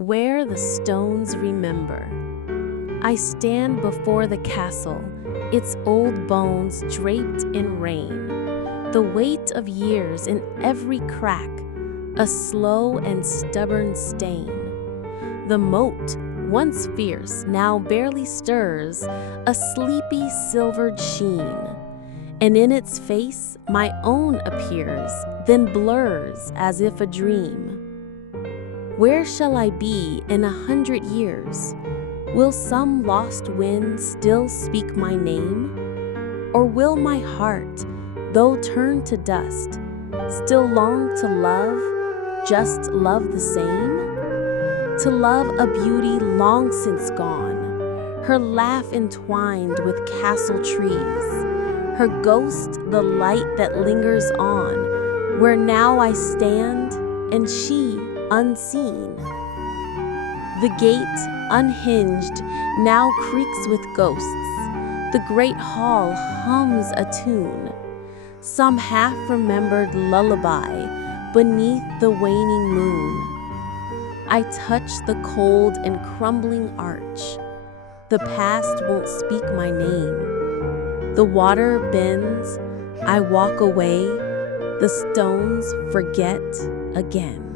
where the stones remember. I stand before the castle, its old bones draped in rain, the weight of years in every crack, a slow and stubborn stain. The moat, once fierce, now barely stirs, a sleepy silvered sheen, and in its face my own appears, then blurs as if a dream. Where shall I be in 100 years? Will some lost wind still speak my name? Or will my heart, though turned to dust, still long to love, just love the same? To love a beauty long since gone, her laugh entwined with castle trees, her ghost the light that lingers on, where now I stand and she unseen. The gate, unhinged, now creaks with ghosts. The great hall hums a tune, some half-remembered lullaby beneath the waning moon. I touch the cold and crumbling arch. The past won't speak my name. The water bends, I walk away, the stones forget again.